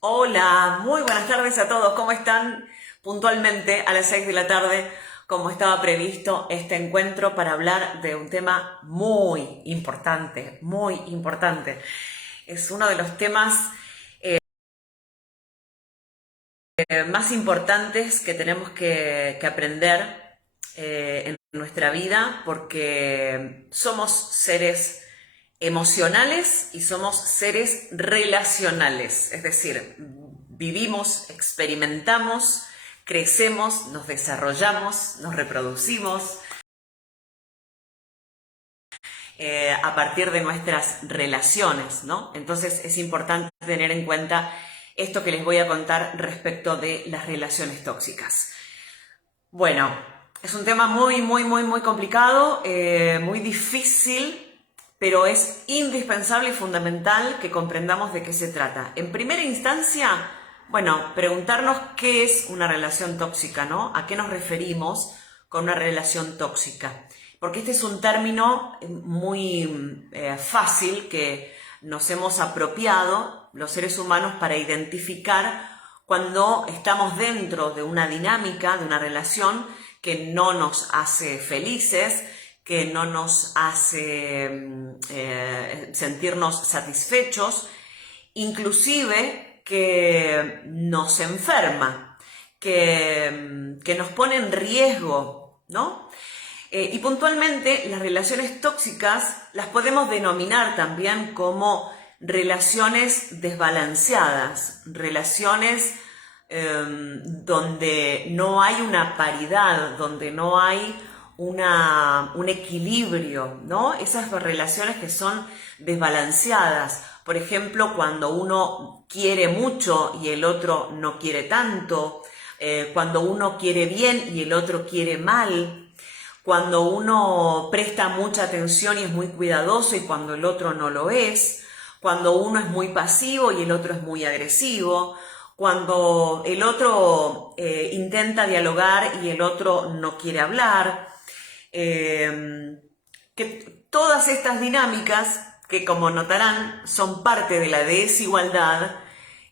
Hola, muy buenas tardes a todos. ¿Cómo están? Puntualmente a las 6 de la tarde, como estaba previsto, este encuentro para hablar de un tema muy importante, muy importante. Es uno de los temas más importantes que tenemos que aprender en nuestra vida porque somos seres emocionales y somos seres relacionales, es decir, vivimos, experimentamos, crecemos, nos desarrollamos, nos reproducimos a partir de nuestras relaciones, ¿no? Entonces es importante tener en cuenta esto que les voy a contar respecto de las relaciones tóxicas. Bueno, es un tema muy complicado, muy difícil, pero es indispensable y fundamental que comprendamos de qué se trata. En primera instancia, bueno, preguntarnos qué es una relación tóxica, ¿no? ¿A qué nos referimos con una relación tóxica? Porque este es un término muy fácil que nos hemos apropiado los seres humanos para identificar cuando estamos dentro de una dinámica, de una relación que no nos hace felices, que no nos hace sentirnos satisfechos, inclusive que nos enferma, que nos pone en riesgo, ¿no? Y puntualmente las relaciones tóxicas las podemos denominar también como relaciones desbalanceadas, relaciones donde no hay una paridad, donde no hay un equilibrio, ¿no? Esas relaciones que son desbalanceadas. Por ejemplo, cuando uno quiere mucho y el otro no quiere tanto, cuando uno quiere bien y el otro quiere mal, cuando uno presta mucha atención y es muy cuidadoso y cuando el otro no lo es, cuando uno es muy pasivo y el otro es muy agresivo, cuando el otro intenta dialogar y el otro no quiere hablar, que todas estas dinámicas, que como notarán son parte de la desigualdad,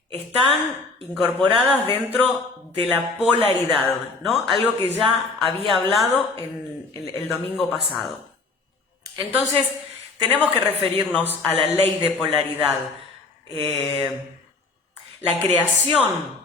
están incorporadas dentro de la polaridad, ¿no? Algo que ya había hablado en el domingo pasado. Entonces, tenemos que referirnos a la ley de polaridad. La creación,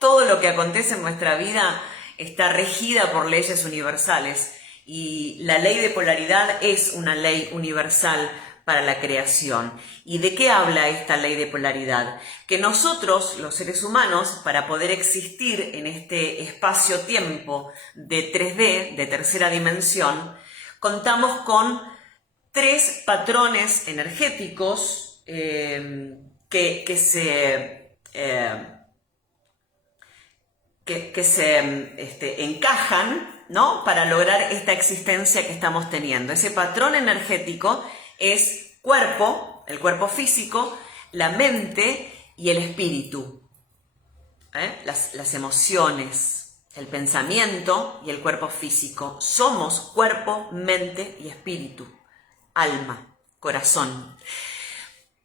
todo lo que acontece en nuestra vida está regida por leyes universales y la ley de polaridad es una ley universal para la creación. ¿Y de qué habla esta ley de polaridad? Que nosotros, los seres humanos, para poder existir en este espacio-tiempo de 3D, de tercera dimensión, contamos con tres patrones energéticos que se encajan, ¿no? Para lograr esta existencia que estamos teniendo. Ese patrón energético es cuerpo, el cuerpo físico, la mente y el espíritu. Las emociones, el pensamiento y el cuerpo físico. Somos cuerpo, mente y espíritu. Alma, corazón.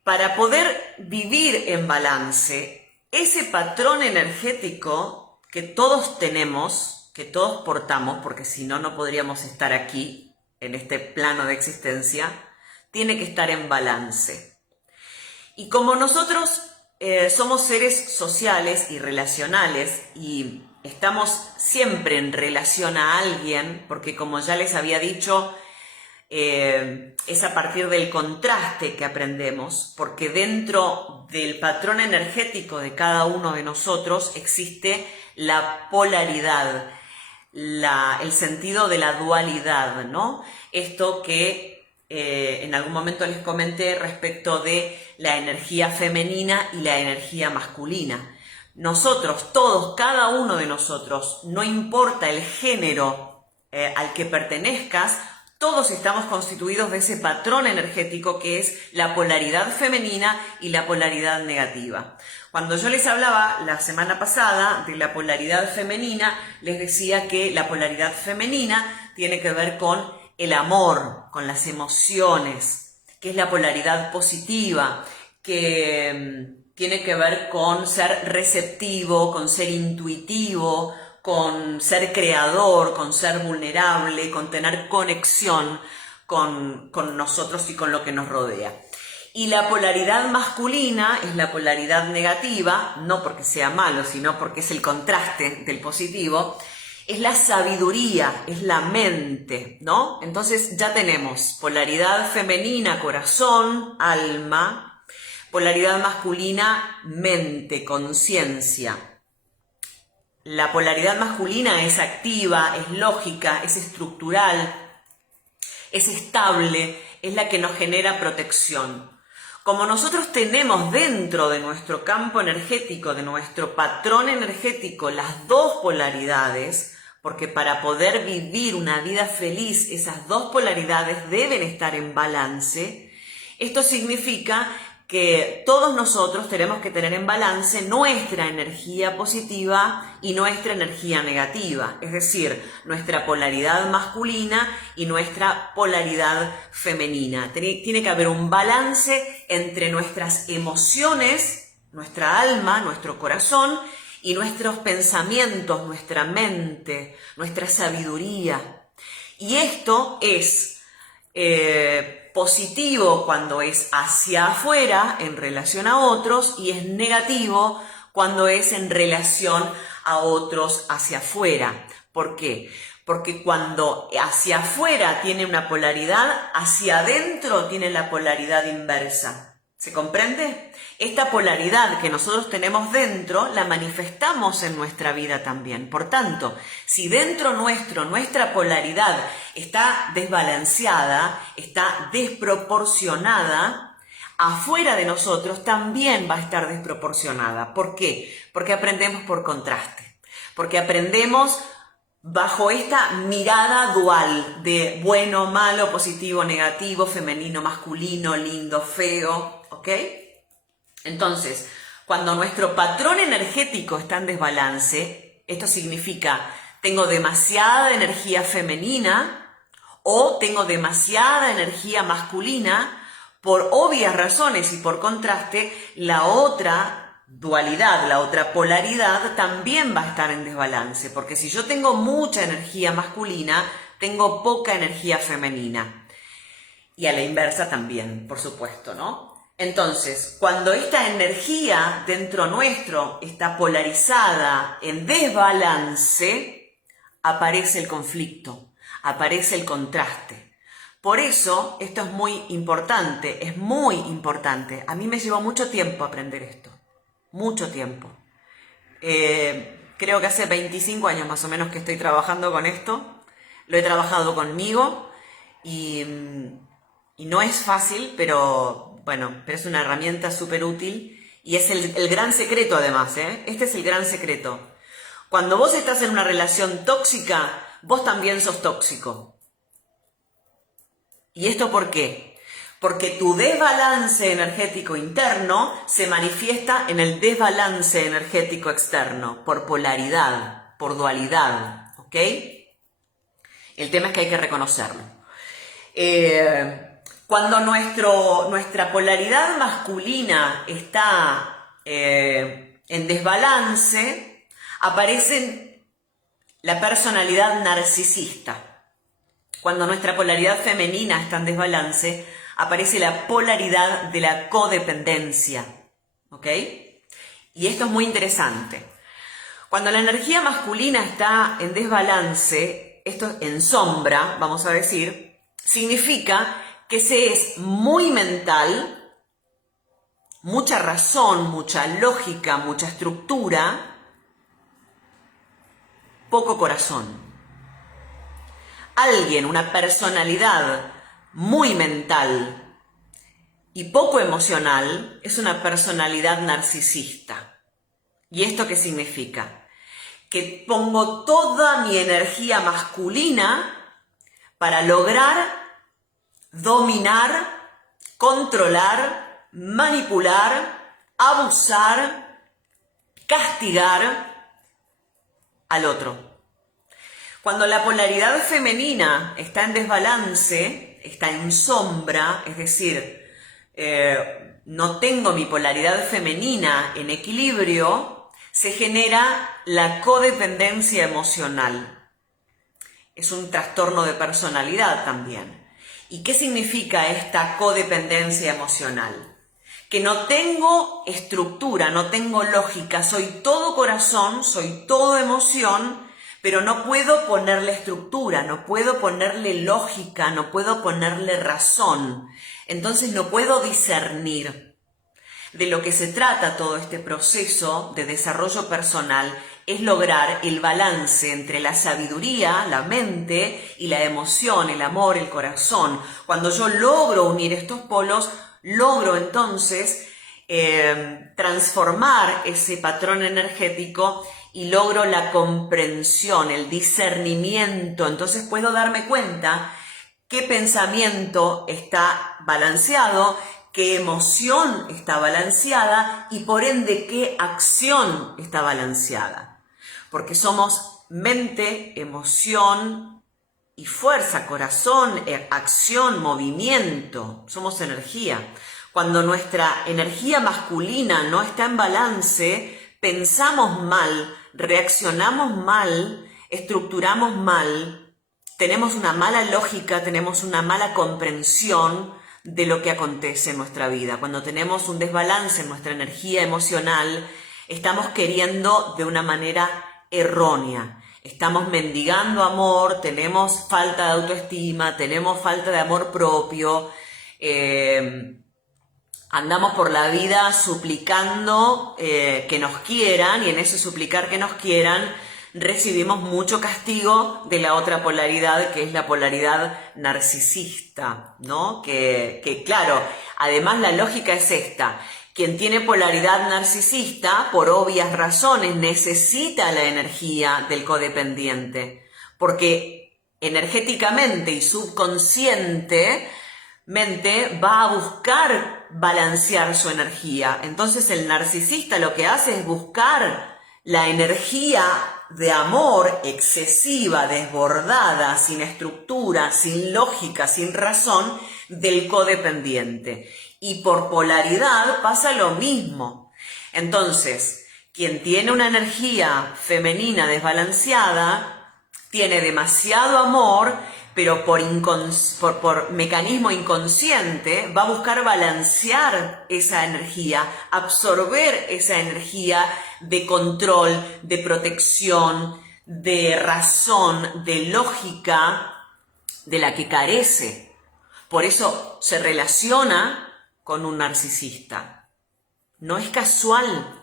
Para poder vivir en balance, ese patrón energético que todos tenemos, que todos portamos, porque si no, no podríamos estar aquí, en este plano de existencia, tiene que estar en balance. Y como nosotros somos seres sociales y relacionales y estamos siempre en relación a alguien, porque como ya les había dicho, es a partir del contraste que aprendemos, porque dentro del patrón energético de cada uno de nosotros existe la polaridad, el sentido de la dualidad, ¿no? Esto que en algún momento les comenté respecto de la energía femenina y la energía masculina. Nosotros, todos, cada uno de nosotros, no importa el género al que pertenezcas, todos estamos constituidos de ese patrón energético que es la polaridad femenina y la polaridad negativa. Cuando yo les hablaba la semana pasada de la polaridad femenina, les decía que la polaridad femenina tiene que ver con el amor, con las emociones, que es la polaridad positiva, que tiene que ver con ser receptivo, con ser intuitivo, con ser creador, con ser vulnerable, con tener conexión con nosotros y con lo que nos rodea. Y la polaridad masculina es la polaridad negativa, no porque sea malo, sino porque es el contraste del positivo, es la sabiduría, es la mente, ¿no? Entonces ya tenemos polaridad femenina, corazón, alma, polaridad masculina, mente, conciencia. La polaridad masculina es activa, es lógica, es estructural, es estable, es la que nos genera protección. Como nosotros tenemos dentro de nuestro campo energético, de nuestro patrón energético, las dos polaridades, porque para poder vivir una vida feliz, esas dos polaridades deben estar en balance, esto significa que todos nosotros tenemos que tener en balance nuestra energía positiva y nuestra energía negativa, es decir, nuestra polaridad masculina y nuestra polaridad femenina. Tiene que haber un balance entre nuestras emociones, nuestra alma, nuestro corazón y nuestros pensamientos, nuestra mente, nuestra sabiduría. Y esto es positivo cuando es hacia afuera en relación a otros y es negativo cuando es en relación a otros hacia afuera. ¿Por qué? Porque cuando hacia afuera tiene una polaridad, hacia adentro tiene la polaridad inversa. ¿Se comprende? Esta polaridad que nosotros tenemos dentro la manifestamos en nuestra vida también. Por tanto, si dentro nuestro, nuestra polaridad está desbalanceada, está desproporcionada, afuera de nosotros también va a estar desproporcionada. ¿Por qué? Porque aprendemos por contraste. Porque aprendemos bajo esta mirada dual de bueno, malo, positivo, negativo, femenino, masculino, lindo, feo, ¿ok? Entonces, cuando nuestro patrón energético está en desbalance, esto significa tengo demasiada energía femenina o tengo demasiada energía masculina, por obvias razones y por contraste, la otra dualidad, la otra polaridad también va a estar en desbalance, porque si yo tengo mucha energía masculina, tengo poca energía femenina. Y a la inversa también, por supuesto, ¿no? Entonces, cuando esta energía dentro nuestro está polarizada en desbalance, aparece el conflicto, aparece el contraste. Por eso, esto es muy importante, es muy importante. A mí me llevó mucho tiempo aprender esto. Mucho tiempo. Creo que hace 25 años más o menos que estoy trabajando con esto. Lo he trabajado conmigo y no es fácil, pero bueno, pero es una herramienta súper útil y es el gran secreto además, ¿eh? Este es el gran secreto. Cuando vos estás en una relación tóxica, vos también sos tóxico. ¿Y esto por qué? Porque tu desbalance energético interno se manifiesta en el desbalance energético externo, por polaridad, por dualidad, ¿ok? El tema es que hay que reconocerlo. Cuando nuestra polaridad masculina está en desbalance, aparece la personalidad narcisista. Cuando nuestra polaridad femenina está en desbalance, aparece la polaridad de la codependencia, ¿ok? Y esto es muy interesante. Cuando la energía masculina está en desbalance, esto en sombra, vamos a decir, significa que se es muy mental, mucha razón, mucha lógica, mucha estructura, poco corazón. Alguien, una personalidad muy mental y poco emocional, es una personalidad narcisista. ¿Y esto qué significa? Que pongo toda mi energía masculina para lograr dominar, controlar, manipular, abusar, castigar al otro. Cuando la polaridad femenina está en desbalance, está en sombra, es decir, no tengo mi polaridad femenina en equilibrio, se genera la codependencia emocional. Es un trastorno de personalidad también. ¿Y qué significa esta codependencia emocional? Que no tengo estructura, no tengo lógica, soy todo corazón, soy todo emoción, pero no puedo ponerle estructura, no puedo ponerle lógica, no puedo ponerle razón. Entonces no puedo discernir. De lo que se trata todo este proceso de desarrollo personal es lograr el balance entre la sabiduría, la mente y la emoción, el amor, el corazón. Cuando yo logro unir estos polos, logro entonces transformar ese patrón energético y logro la comprensión, el discernimiento. Entonces puedo darme cuenta qué pensamiento está balanceado, qué emoción está balanceada y por ende qué acción está balanceada. Porque somos mente, emoción y fuerza, corazón, acción, movimiento. Somos energía. Cuando nuestra energía masculina no está en balance, pensamos mal, reaccionamos mal, estructuramos mal, tenemos una mala lógica, tenemos una mala comprensión de lo que acontece en nuestra vida. Cuando tenemos un desbalance en nuestra energía emocional, estamos queriendo de una manera errónea. Estamos mendigando amor, tenemos falta de autoestima, tenemos falta de amor propio, andamos por la vida suplicando que nos quieran y en ese suplicar que nos quieran recibimos mucho castigo de la otra polaridad, que es la polaridad narcisista, ¿no? Que claro, además la lógica es esta: quien tiene polaridad narcisista, por obvias razones, necesita la energía del codependiente, porque energéticamente y subconscientemente va a buscar balancear su energía. Entonces el narcisista lo que hace es buscar la energía de amor excesiva, desbordada, sin estructura, sin lógica, sin razón, del codependiente. Y por polaridad pasa lo mismo. Entonces, quien tiene una energía femenina desbalanceada, tiene demasiado amor, pero por mecanismo inconsciente va a buscar balancear esa energía, absorber esa energía de control, de protección, de razón, de lógica de la que carece. Por eso se relaciona con un narcisista. No es casual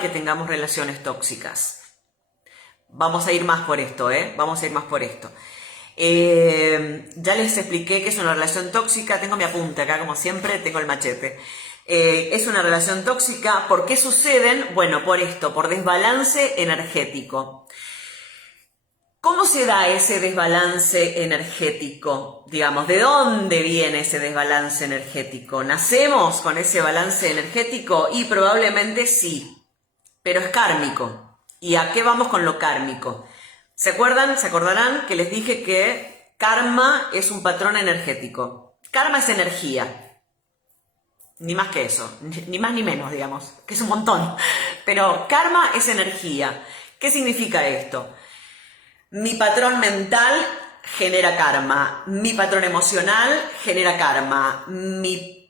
que tengamos relaciones tóxicas. Vamos a ir más por esto, Vamos a ir más por esto. Ya les expliqué que es una relación tóxica. Tengo mi apunte acá, como siempre, tengo el machete. Es una relación tóxica. ¿Por qué suceden? Bueno, por esto, por desbalance energético. ¿Cómo se da ese desbalance energético? Digamos, ¿de dónde viene ese desbalance energético? ¿Nacemos con ese balance energético? Y probablemente sí, pero es kármico. ¿Y a qué vamos con lo kármico? ¿Se acuerdan? ¿Se acordarán que les dije que karma es un patrón energético? Karma es energía. Ni más que eso. Ni más ni menos, digamos. Que es un montón. Pero karma es energía. ¿Qué significa esto? Mi patrón mental genera karma. Mi patrón emocional genera karma. Mi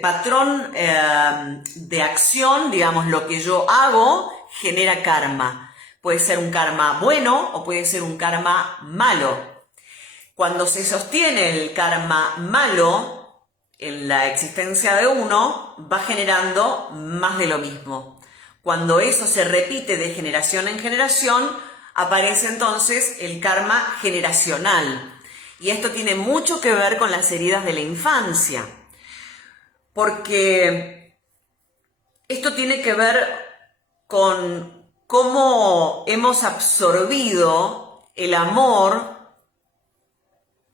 patrón de acción, digamos, lo que yo hago, genera karma. Puede ser un karma bueno o puede ser un karma malo. Cuando se sostiene el karma malo en la existencia de uno, va generando más de lo mismo. Cuando eso se repite de generación en generación, aparece entonces el karma generacional. Y esto tiene mucho que ver con las heridas de la infancia. Porque esto tiene que ver con cómo hemos absorbido el amor,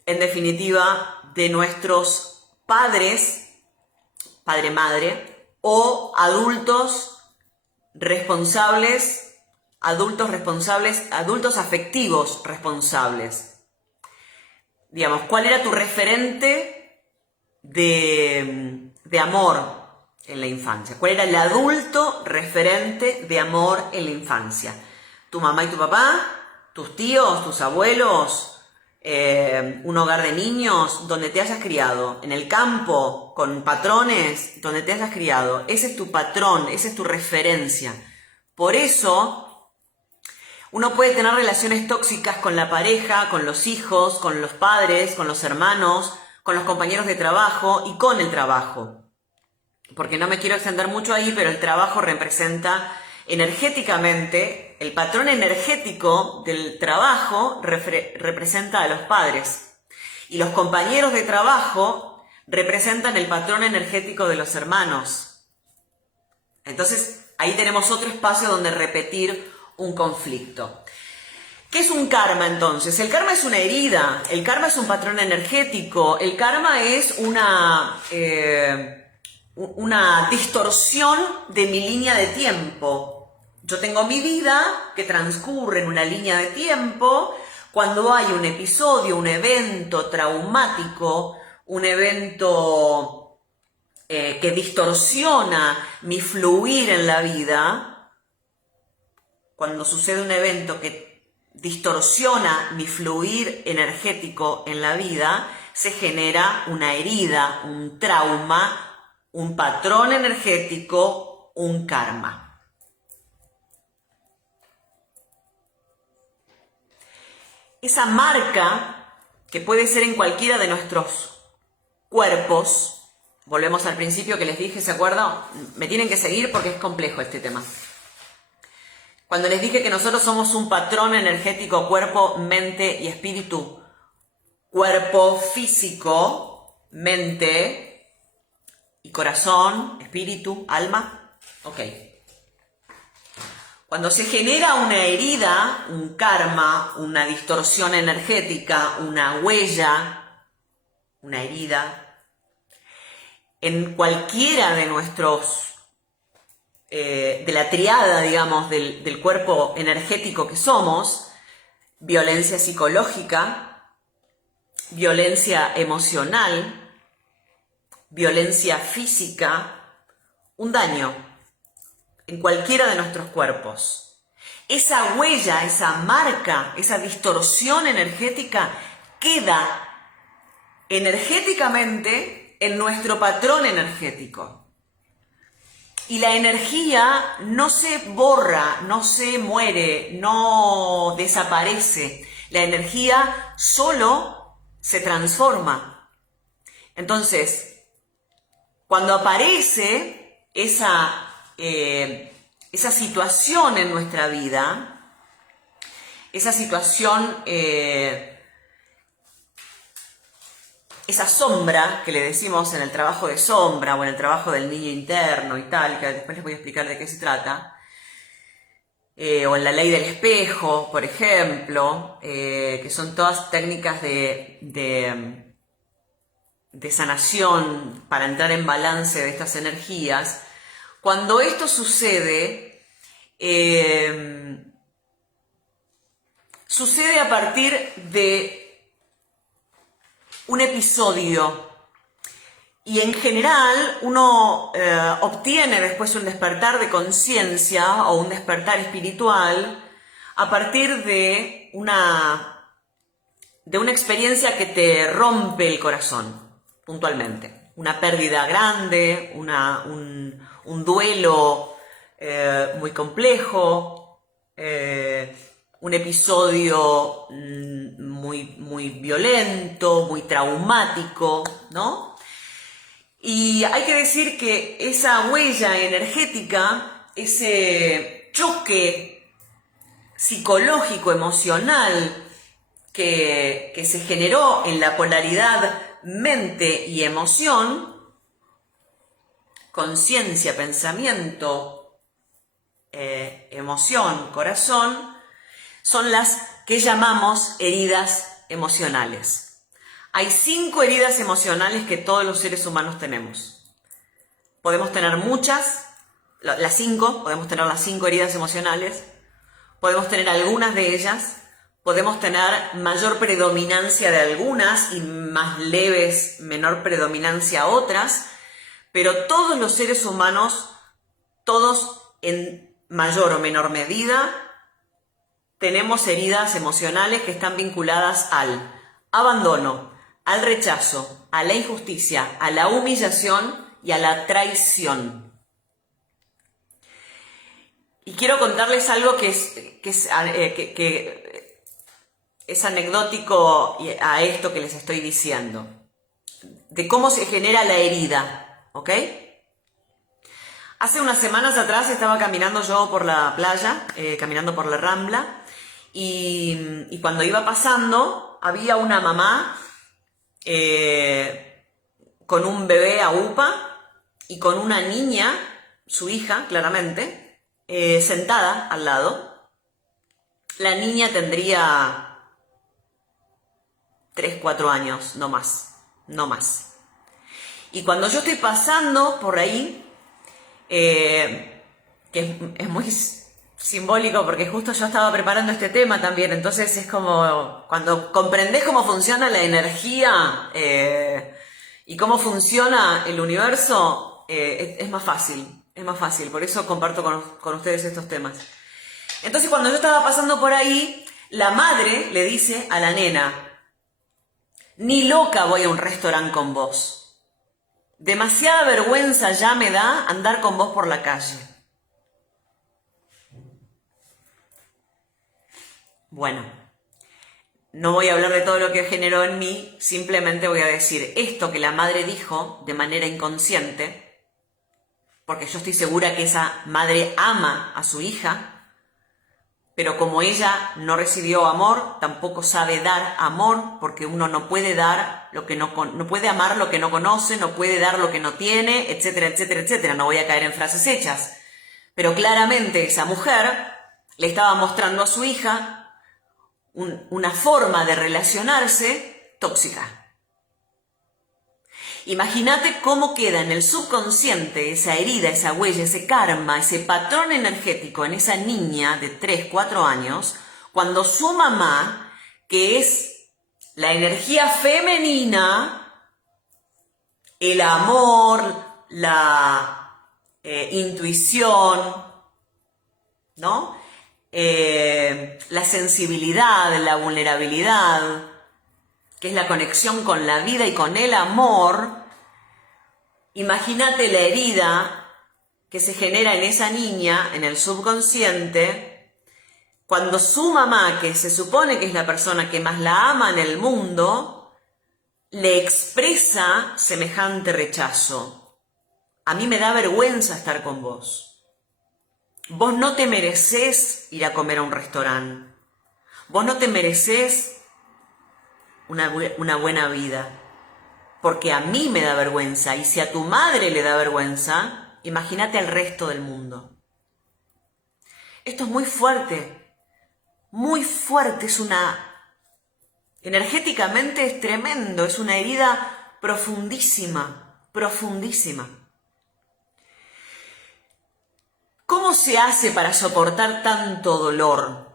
en definitiva, de nuestros padres, padre-madre, o adultos responsables, adultos afectivos responsables. Digamos, ¿cuál era tu referente de amor en la infancia? ¿Cuál era el adulto referente de amor en la infancia? ¿Tu mamá y tu papá? ¿Tus tíos? ¿Tus abuelos? ¿Un hogar de niños? Donde te hayas criado. ¿En el campo? ¿Con patrones? Donde te hayas criado. Ese es tu patrón, esa es tu referencia. Por eso, uno puede tener relaciones tóxicas con la pareja, con los hijos, con los padres, con los hermanos, con los compañeros de trabajo y con el trabajo. Porque no me quiero extender mucho ahí, pero el trabajo representa energéticamente, el patrón energético del trabajo representa a los padres. Y los compañeros de trabajo representan el patrón energético de los hermanos. Entonces, ahí tenemos otro espacio donde repetir un conflicto. ¿Qué es un karma entonces? El karma es una herida, el karma es un patrón energético, el karma es una distorsión de mi línea de tiempo. Yo tengo mi vida que transcurre en una línea de tiempo. Cuando hay un episodio, un evento traumático, un evento que distorsiona mi fluir en la vida, cuando sucede un evento que distorsiona mi fluir energético en la vida, se genera una herida, un trauma, un patrón energético, un karma. Esa marca, que puede ser en cualquiera de nuestros cuerpos, volvemos al principio que les dije, ¿se acuerdan? Me tienen que seguir porque es complejo este tema. Cuando les dije que nosotros somos un patrón energético, cuerpo, mente y espíritu. Cuerpo físico, mente y corazón, espíritu, alma. Ok. Cuando se genera una herida, un karma, una distorsión energética, una huella, una herida, en cualquiera de nuestros, de la triada, digamos, del cuerpo energético que somos, violencia psicológica, violencia emocional, violencia física, un daño en cualquiera de nuestros cuerpos. Esa huella, esa marca, esa distorsión energética queda energéticamente en nuestro patrón energético. Y la energía no se borra, no se muere, no desaparece. La energía solo se transforma. Entonces, cuando aparece esa situación en nuestra vida, esa situación, esa sombra que le decimos en el trabajo de sombra o en el trabajo del niño interno y tal, que después les voy a explicar de qué se trata, o en la ley del espejo, por ejemplo, que son todas técnicas de sanación para entrar en balance de estas energías. Cuando esto sucede, sucede a partir de un episodio y en general uno obtiene después un despertar de conciencia o un despertar espiritual a partir de una experiencia que te rompe el corazón, puntualmente. Una pérdida grande, un duelo muy complejo, un episodio muy violento, muy traumático, ¿no? Y hay que decir que esa huella energética, ese choque psicológico, emocional que se generó en la polaridad mente y emoción, conciencia, pensamiento, emoción, corazón, son las que llamamos heridas emocionales. Hay 5 heridas emocionales que todos los seres humanos tenemos. Podemos tener muchas, podemos tener las 5 heridas emocionales, podemos tener algunas de ellas, podemos tener mayor predominancia de algunas y más leves, menor predominancia otras, pero todos los seres humanos, todos en mayor o menor medida, tenemos heridas emocionales que están vinculadas al abandono, al rechazo, a la injusticia, a la humillación y a la traición. Y quiero contarles algo que es anecdótico a esto que les estoy diciendo, de cómo se genera la herida, ¿ok? Hace unas semanas atrás estaba caminando yo por la playa, caminando por la Rambla, y cuando iba pasando había una mamá con un bebé a upa y con una niña, su hija claramente, sentada al lado. La niña tendría 3, 4 años, no más, no más. Y cuando yo estoy pasando por ahí, que es muy simbólico porque justo yo estaba preparando este tema también, entonces es como cuando comprendes cómo funciona la energía y cómo funciona el universo, es más fácil, por eso comparto con ustedes estos temas. Entonces cuando yo estaba pasando por ahí, la madre le dice a la nena: ni loca voy a un restaurante con vos. Demasiada vergüenza ya me da andar con vos por la calle. Bueno, no voy a hablar de todo lo que generó en mí, simplemente voy a decir esto que la madre dijo de manera inconsciente, porque yo estoy segura que esa madre ama a su hija, pero como ella no recibió amor, tampoco sabe dar amor, porque uno no puede dar lo que no puede amar lo que no conoce, no puede dar lo que no tiene, etcétera, etcétera, etcétera. No voy a caer en frases hechas. Pero claramente esa mujer le estaba mostrando a su hija una forma de relacionarse tóxica. Imagínate cómo queda en el subconsciente esa herida, esa huella, ese karma, ese patrón energético en esa niña de 3, 4 años, cuando su mamá, que es la energía femenina, el amor, la intuición, ¿no? La sensibilidad, la vulnerabilidad, que es la conexión con la vida y con el amor. Imagínate la herida que se genera en esa niña, en el subconsciente, cuando su mamá, que se supone que es la persona que más la ama en el mundo, le expresa semejante rechazo. A mí me da vergüenza estar con vos. Vos no te merecés ir a comer a un restaurante. Vos no te merecés una buena vida, porque a mí me da vergüenza, y si a tu madre le da vergüenza, imagínate al resto del mundo. Esto es muy fuerte, energéticamente es tremendo, es una herida profundísima, profundísima. ¿Cómo se hace para soportar tanto dolor?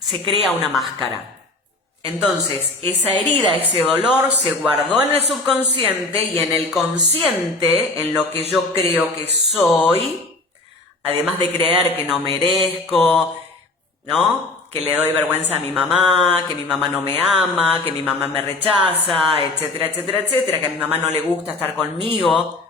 Se crea una máscara. Entonces, esa herida, ese dolor se guardó en el subconsciente, y en el consciente, en lo que yo creo que soy, además de creer que no merezco, ¿no? Que le doy vergüenza a mi mamá, que mi mamá no me ama, que mi mamá me rechaza, etcétera, etcétera, etcétera, que a mi mamá no le gusta estar conmigo,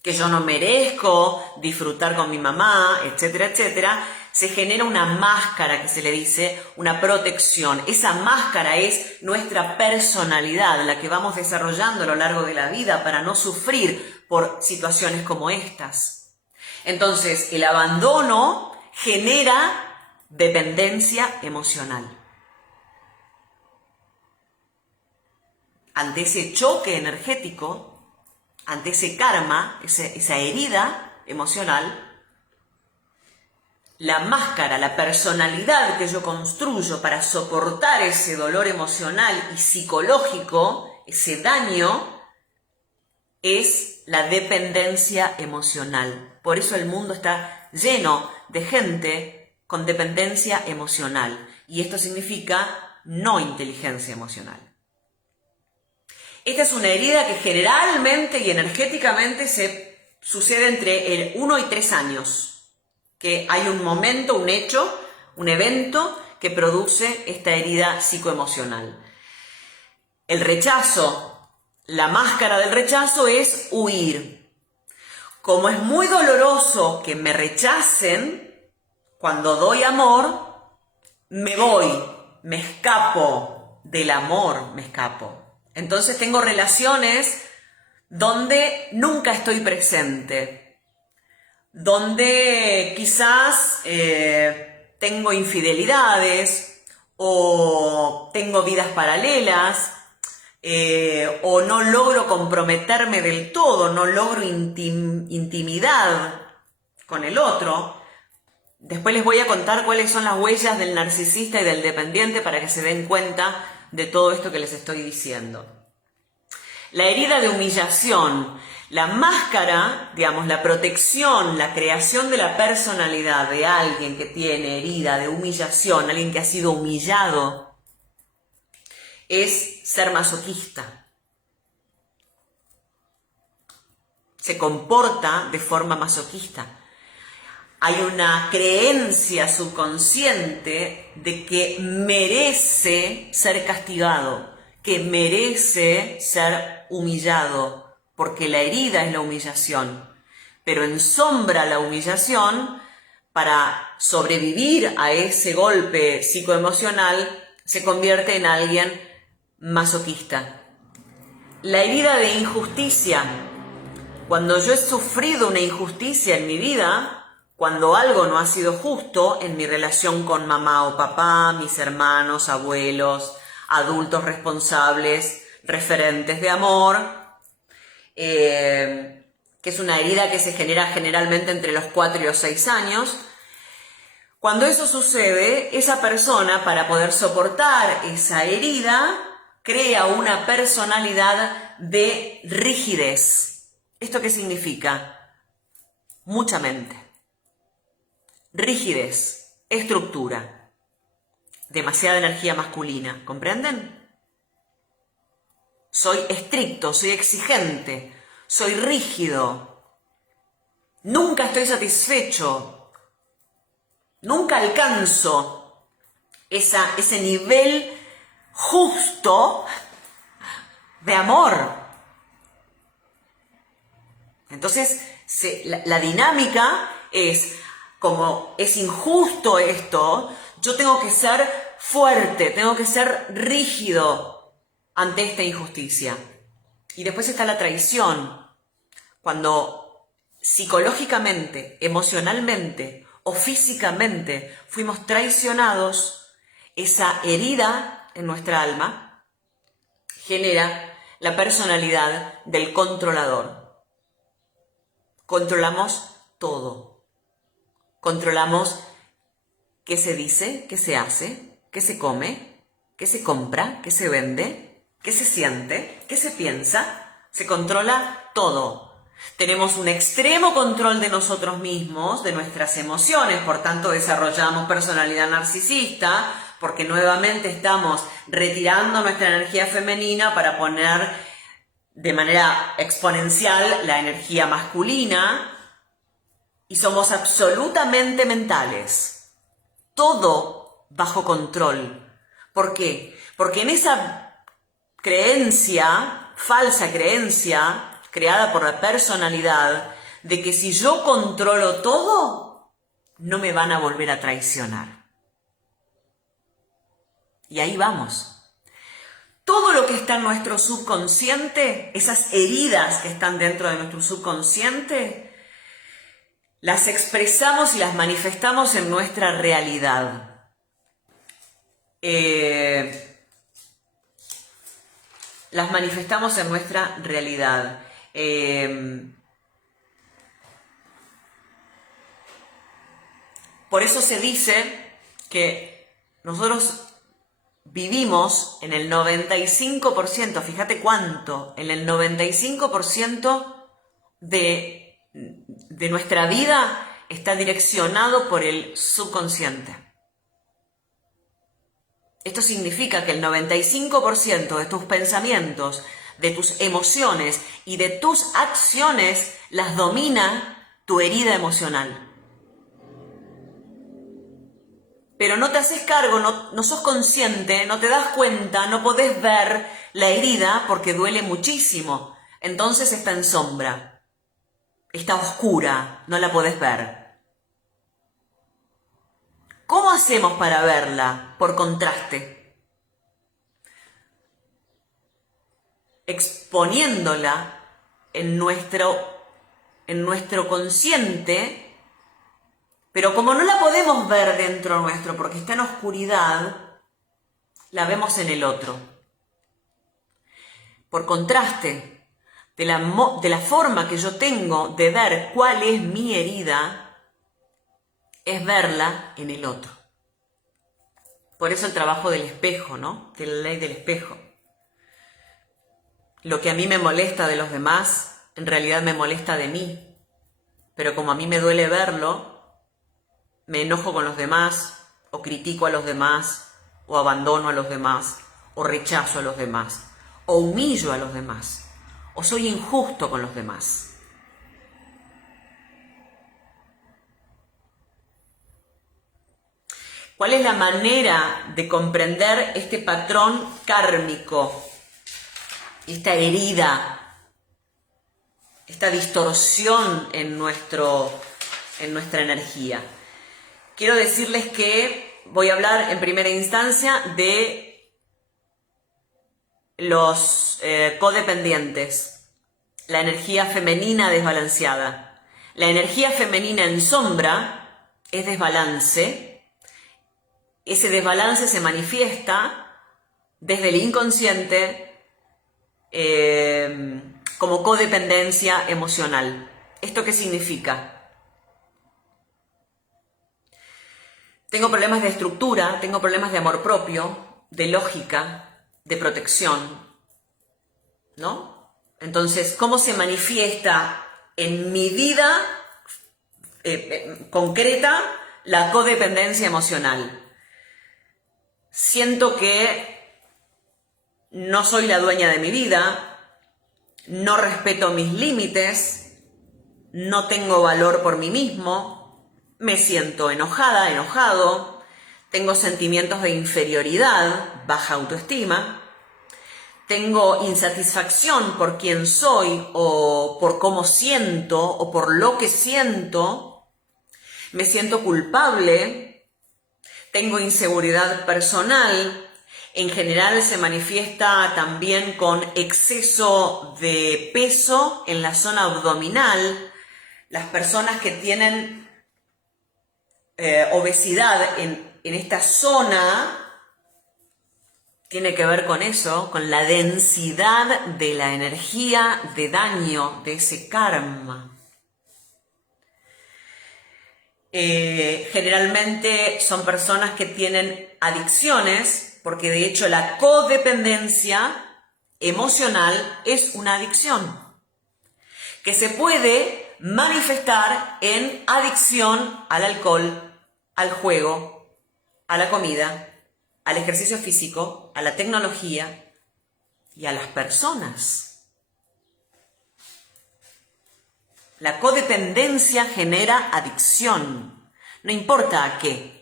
que yo no merezco disfrutar con mi mamá, etcétera, etcétera. Se genera una máscara que se le dice una protección. Esa máscara es nuestra personalidad, la que vamos desarrollando a lo largo de la vida para no sufrir por situaciones como estas. Entonces, el abandono genera dependencia emocional. Ante ese choque energético, ante ese karma, esa herida emocional, la máscara, la personalidad que yo construyo para soportar ese dolor emocional y psicológico, ese daño, es la dependencia emocional. Por eso el mundo está lleno de gente con dependencia emocional. Y esto significa no inteligencia emocional. Esta es una herida que generalmente y energéticamente se sucede entre el 1 y 3 años. Que hay un momento, un hecho, un evento que produce esta herida psicoemocional. El rechazo, la máscara del rechazo es huir. Como es muy doloroso que me rechacen, cuando doy amor, me voy, me escapo del amor, me escapo. Entonces tengo relaciones donde nunca estoy presente, donde quizás tengo infidelidades o tengo vidas paralelas, o no logro comprometerme del todo, no logro intimidad con el otro. Después les voy a contar cuáles son las huellas del narcisista y del dependiente para que se den cuenta de todo esto que les estoy diciendo. La herida de humillación, la máscara, digamos, la protección, la creación de la personalidad de alguien que tiene herida de humillación, alguien que ha sido humillado, es ser masoquista. Se comporta de forma masoquista. Hay una creencia subconsciente de que merece ser castigado, que merece ser humillado, porque la herida es la humillación. Pero ensombra la humillación para sobrevivir a ese golpe psicoemocional, se convierte en alguien masoquista. La herida de injusticia. Cuando yo he sufrido una injusticia en mi vida, cuando algo no ha sido justo en mi relación con mamá o papá, mis hermanos, abuelos, adultos responsables, referentes de amor, que es una herida que se genera generalmente entre los 4 y los 6 años. Cuando eso sucede, esa persona, para poder soportar esa herida, crea una personalidad de rigidez. ¿Esto qué significa? Mucha mente. Rigidez, estructura, demasiada energía masculina, ¿comprenden? Soy estricto, soy exigente, soy rígido, nunca estoy satisfecho, nunca alcanzo ese nivel justo de amor. Entonces, la dinámica es, como es injusto esto, yo tengo que ser fuerte, tengo que ser rígido ante esta injusticia. Y después está la traición. Cuando psicológicamente, emocionalmente o físicamente fuimos traicionados, esa herida en nuestra alma genera la personalidad del controlador. Controlamos todo. Controlamos qué se dice, qué se hace, qué se come, qué se compra, qué se vende, qué se siente, qué se piensa. Se controla todo. Tenemos un extremo control de nosotros mismos, de nuestras emociones, por tanto desarrollamos personalidad narcisista, porque nuevamente estamos retirando nuestra energía femenina para poner de manera exponencial la energía masculina. Y somos absolutamente mentales. Todo bajo control. ¿Por qué? Porque en esa creencia, falsa creencia, creada por la personalidad, de que si yo controlo todo, no me van a volver a traicionar. Y ahí vamos. Todo lo que está en nuestro subconsciente, esas heridas que están dentro de nuestro subconsciente, las expresamos y las manifestamos en nuestra realidad. Las manifestamos en nuestra realidad. Por eso se dice que nosotros vivimos en el 95%, fíjate cuánto, en el 95% de nuestra vida está direccionado por el subconsciente. Esto significa que el 95% de tus pensamientos, de tus emociones y de tus acciones las domina tu herida emocional. Pero no te haces cargo, no sos consciente, no te das cuenta, no podés ver la herida porque duele muchísimo. Entonces está en sombra, está oscura, no la podés ver. ¿Cómo hacemos para verla? Por contraste. Exponiéndola en nuestro consciente. Pero como no la podemos ver dentro nuestro porque está en oscuridad, la vemos en el otro. Por contraste, de la forma que yo tengo de ver cuál es mi herida, es verla en el otro. Por eso el trabajo del espejo, ¿no? De la ley del espejo. Lo que a mí me molesta de los demás, en realidad me molesta de mí. Pero como a mí me duele verlo, me enojo con los demás, o critico a los demás, o abandono a los demás, o rechazo a los demás, o humillo a los demás, o soy injusto con los demás. ¿Cuál es la manera de comprender este patrón kármico, esta herida, esta distorsión en nuestra energía? Quiero decirles que voy a hablar en primera instancia de los codependientes, la energía femenina desbalanceada. La energía femenina en sombra es desbalance. Ese desbalance se manifiesta desde el inconsciente como codependencia emocional. ¿Esto qué significa? Tengo problemas de estructura, tengo problemas de amor propio, de lógica, de protección, ¿no? Entonces, ¿cómo se manifiesta en mi vida concreta la codependencia emocional? Siento que no soy la dueña de mi vida, no respeto mis límites, no tengo valor por mí mismo, me siento enojada, enojado, tengo sentimientos de inferioridad, baja autoestima, tengo insatisfacción por quién soy o por cómo siento o por lo que siento, me siento culpable, tengo inseguridad personal. En general se manifiesta también con exceso de peso en la zona abdominal. Las personas que tienen obesidad en esta zona tiene que ver con eso, con la densidad de la energía de daño, de ese karma. Generalmente son personas que tienen adicciones, porque de hecho la codependencia emocional es una adicción que se puede manifestar en adicción al alcohol, al juego, a la comida, al ejercicio físico, a la tecnología y a las personas. La codependencia genera adicción, no importa a qué,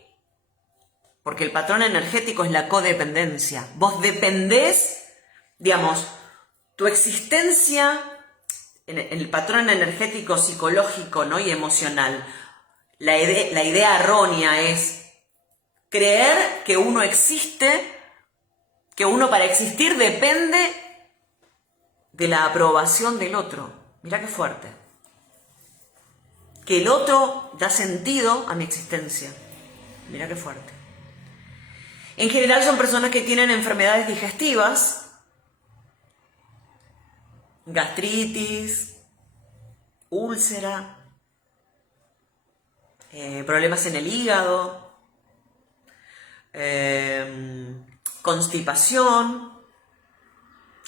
porque el patrón energético es la codependencia. Vos dependés, digamos, tu existencia en el patrón energético psicológico, ¿no? Y emocional. La idea errónea es creer que uno existe, que uno para existir depende de la aprobación del otro. Mirá qué fuerte. Que el otro da sentido a mi existencia. Mirá qué fuerte. En general son personas que tienen enfermedades digestivas, gastritis, úlcera, problemas en el hígado, constipación,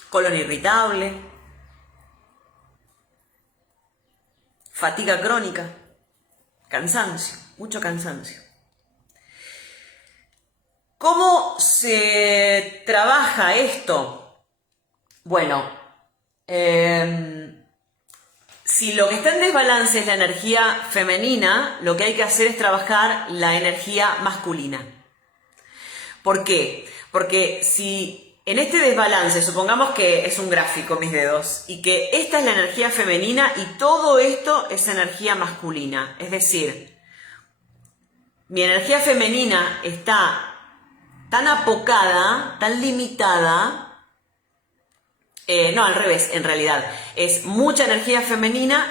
colon irritable, fatiga crónica, Cansancio, mucho cansancio. ¿Cómo se trabaja esto? Bueno, si lo que está en desbalance es la energía femenina, lo que hay que hacer es trabajar la energía masculina. ¿Por qué? Porque si en este desbalance, supongamos que es un gráfico, mis dedos, y que esta es la energía femenina y todo esto es energía masculina, es decir, mi energía femenina está tan apocada, tan limitada, no, al revés, en realidad, es mucha energía femenina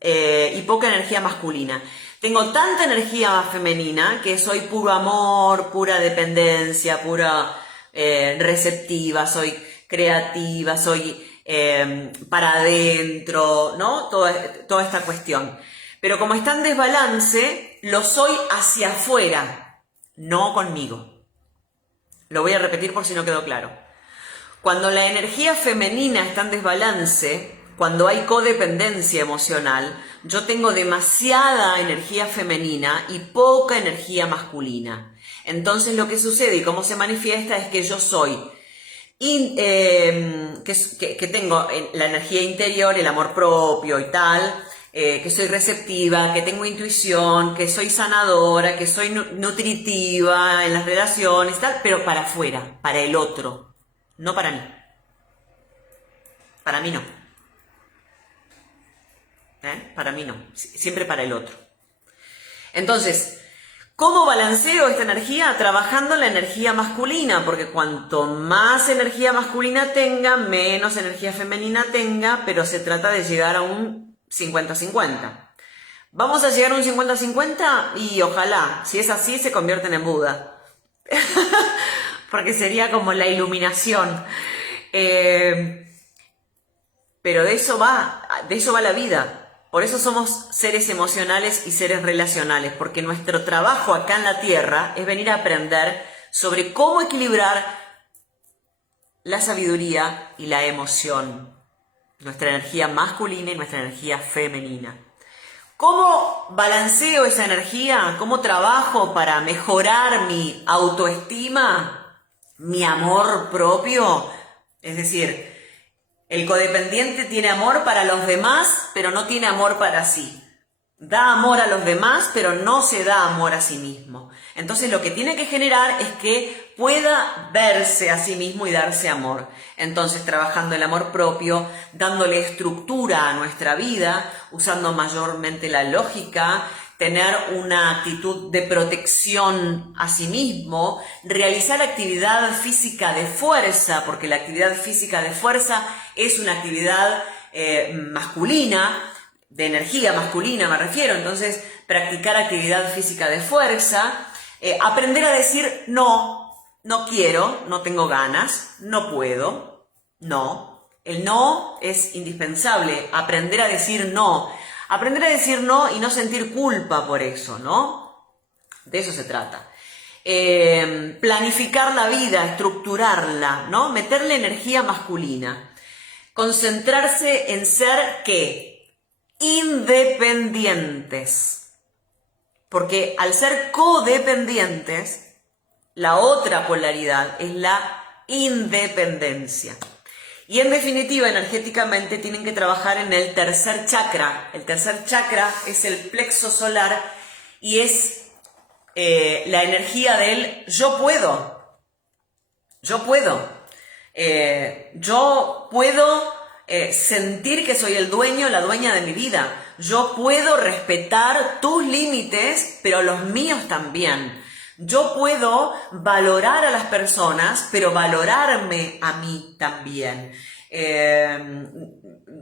y poca energía masculina. Tengo tanta energía femenina que soy puro amor, pura dependencia, pura receptiva, soy creativa, soy para adentro, ¿no? Toda esta cuestión. Pero como está en desbalance, lo soy hacia afuera, no conmigo. Lo voy a repetir por si no quedó claro. Cuando la energía femenina está en desbalance, cuando hay codependencia emocional, yo tengo demasiada energía femenina y poca energía masculina. Entonces lo que sucede y cómo se manifiesta es que yo soy, que tengo la energía interior, el amor propio y tal, que soy receptiva, que tengo intuición, que soy sanadora, que soy nutritiva en las relaciones, tal, pero para afuera, para el otro, no para mí. Para mí no. Para mí no. Siempre para el otro. Entonces, ¿cómo balanceo esta energía? Trabajando la energía masculina, porque cuanto más energía masculina tenga, menos energía femenina tenga, pero se trata de llegar a un 50-50. ¿Vamos a llegar a un 50-50? Y ojalá, si es así, se convierten en Buda. Porque sería como la iluminación. Pero de eso va la vida. Por eso somos seres emocionales y seres relacionales, porque nuestro trabajo acá en la Tierra es venir a aprender sobre cómo equilibrar la sabiduría y la emoción, nuestra energía masculina y nuestra energía femenina. ¿Cómo balanceo esa energía? ¿Cómo trabajo para mejorar mi autoestima, mi amor propio? Es decir, el codependiente tiene amor para los demás, pero no tiene amor para sí. Da amor a los demás, pero no se da amor a sí mismo. Entonces lo que tiene que generar es que pueda verse a sí mismo y darse amor. Entonces trabajando el amor propio, dándole estructura a nuestra vida, usando mayormente la lógica, tener una actitud de protección a sí mismo, realizar actividad física de fuerza, porque la actividad física de fuerza es una actividad masculina, de energía masculina me refiero. Entonces practicar actividad física de fuerza, aprender a decir no, no quiero, no tengo ganas, no puedo, no. El no es indispensable, aprender a decir no. Aprender a decir no y no sentir culpa por eso, ¿no? De eso se trata. Planificar la vida, estructurarla, ¿no? Meterle energía masculina. Concentrarse en ser, ¿qué? Independientes. Porque al ser codependientes, la otra polaridad es la independencia. Y en definitiva, energéticamente, tienen que trabajar en el tercer chakra. El tercer chakra es el plexo solar y es la energía del yo puedo. Yo puedo. Yo puedo sentir que soy el dueño, la dueña de mi vida. Yo puedo respetar tus límites, pero los míos también. Yo puedo valorar a las personas, pero valorarme a mí también.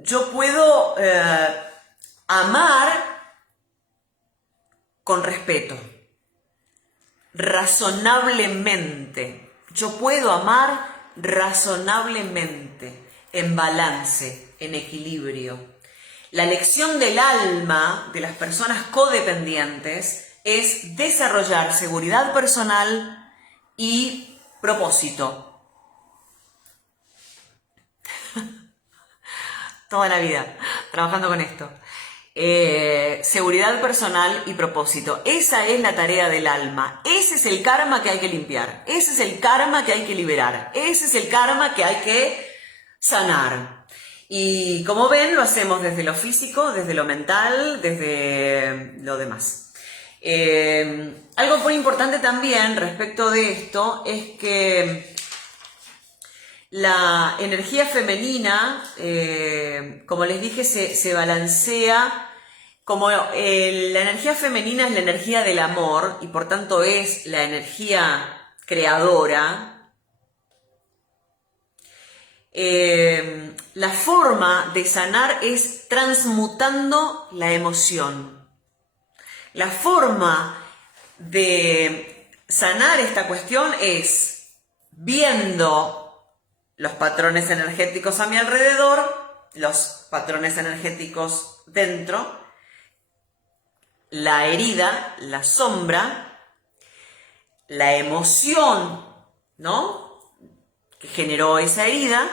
Yo puedo amar con respeto, razonablemente. Yo puedo amar razonablemente, en balance, en equilibrio. La lección del alma de las personas codependientes es desarrollar seguridad personal y propósito. Toda la vida trabajando con esto. seguridad personal y propósito. Esa es la tarea del alma. Ese es el karma que hay que limpiar. Ese es el karma que hay que liberar. Ese es el karma que hay que sanar. Y como ven, lo hacemos desde lo físico, desde lo mental, desde lo demás. Algo muy importante también respecto de esto es que la energía femenina, como les dije, se balancea. Como la energía femenina es la energía del amor y por tanto es la energía creadora, la forma de sanar es transmutando la emoción. La forma de sanar esta cuestión es viendo los patrones energéticos a mi alrededor, los patrones energéticos dentro, la herida, la sombra, la emoción, ¿no?, que generó esa herida,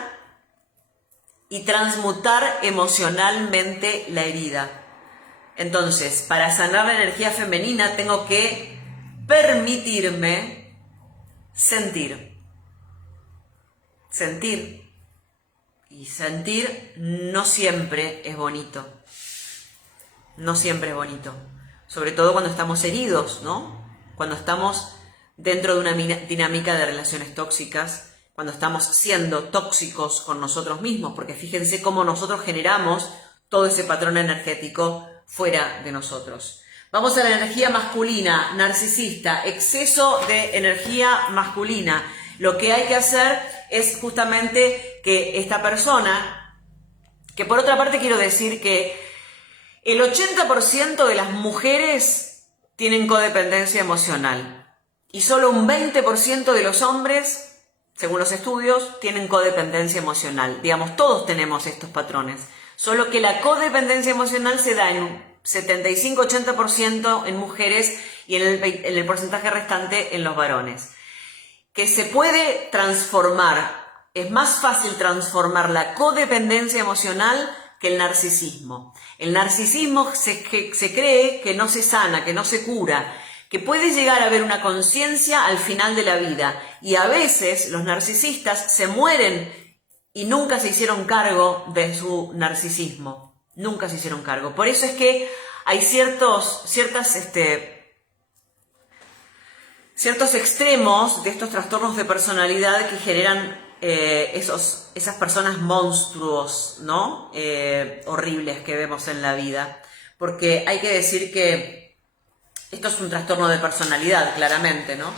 y transmutar emocionalmente la herida. Entonces, para sanar la energía femenina tengo que permitirme sentir. Sentir. Y sentir no siempre es bonito. No siempre es bonito. Sobre todo cuando estamos heridos, ¿no? Cuando estamos dentro de una dinámica de relaciones tóxicas, cuando estamos siendo tóxicos con nosotros mismos, porque fíjense cómo nosotros generamos todo ese patrón energético fuera de nosotros. Vamos a la energía masculina, narcisista, exceso de energía masculina. Lo que hay que hacer es justamente que esta persona, que por otra parte quiero decir que el 80% de las mujeres tienen codependencia emocional y solo un 20% de los hombres, según los estudios, tienen codependencia emocional. Digamos, todos tenemos estos patrones, solo que la codependencia emocional se da en un 75-80% en mujeres y en el porcentaje restante en los varones. Que se puede transformar, es más fácil transformar la codependencia emocional que el narcisismo. El narcisismo se cree que no se sana, que no se cura, que puede llegar a haber una conciencia al final de la vida. Y a veces los narcisistas se mueren y nunca se hicieron cargo de su narcisismo. Nunca se hicieron cargo. Por eso es que hay ciertos extremos de estos trastornos de personalidad que generan esas personas monstruos, ¿no? Horribles que vemos en la vida. Porque hay que decir que esto es un trastorno de personalidad, claramente, ¿no?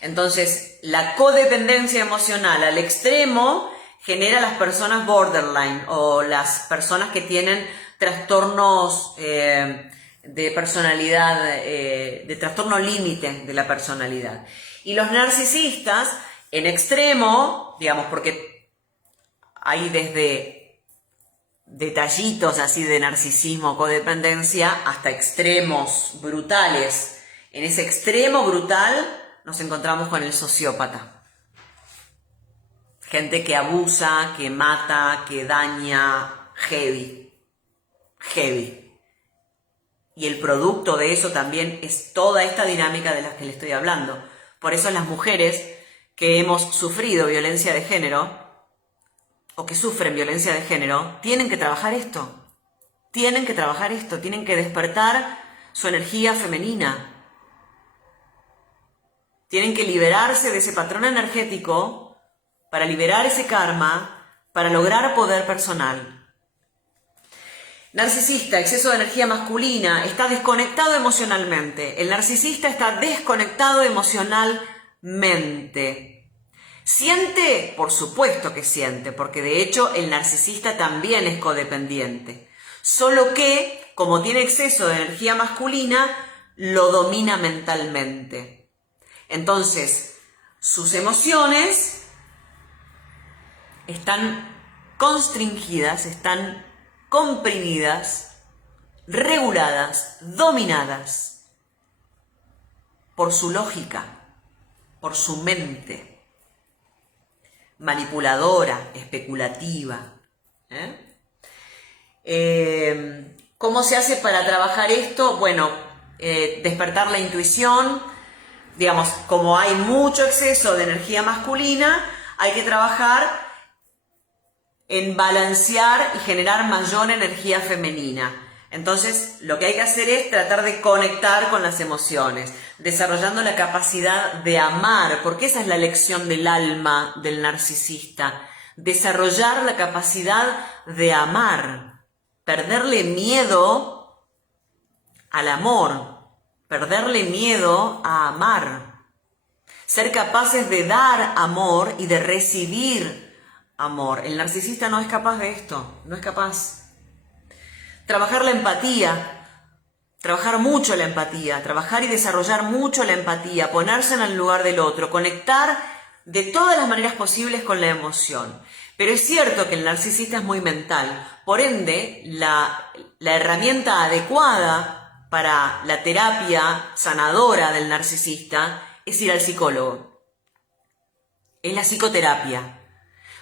Entonces, la codependencia emocional al extremo genera las personas borderline o las personas que tienen trastornos de personalidad, de trastorno límite de la personalidad. Y los narcisistas, en extremo, digamos, porque hay desde detallitos así de narcisismo, codependencia, hasta extremos brutales. En ese extremo brutal nos encontramos con el sociópata. Gente que abusa, que mata, que daña, heavy. Y el producto de eso también es toda esta dinámica de la que le estoy hablando. Por eso las mujeres que hemos sufrido violencia de género, o que sufren violencia de género, tienen que trabajar esto. Tienen que trabajar esto, tienen que despertar su energía femenina. Tienen que liberarse de ese patrón energético para liberar ese karma, para lograr poder personal. Narcisista, exceso de energía masculina, está desconectado emocionalmente. El narcisista está desconectado emocionalmente. ¿Siente? Por supuesto que siente, porque de hecho el narcisista también es codependiente. Solo que, como tiene exceso de energía masculina, lo domina mentalmente. Entonces, sus emociones están constringidas, están comprimidas, reguladas, dominadas por su lógica, por su mente, manipuladora, especulativa. ¿Cómo se hace para trabajar esto? Bueno, despertar la intuición. Digamos, como hay mucho exceso de energía masculina, hay que trabajar en balancear y generar mayor energía femenina. Entonces, lo que hay que hacer es tratar de conectar con las emociones, desarrollando la capacidad de amar, porque esa es la lección del alma del narcisista. Desarrollar la capacidad de amar, perderle miedo al amor, perderle miedo a amar, ser capaces de dar amor y de recibir amor. El narcisista no es capaz de esto, no es capaz. Trabajar la empatía, trabajar mucho la empatía, trabajar y desarrollar mucho la empatía, ponerse en el lugar del otro, conectar de todas las maneras posibles con la emoción. Pero es cierto que el narcisista es muy mental, por ende, la herramienta adecuada para la terapia sanadora del narcisista es ir al psicólogo. Es la psicoterapia.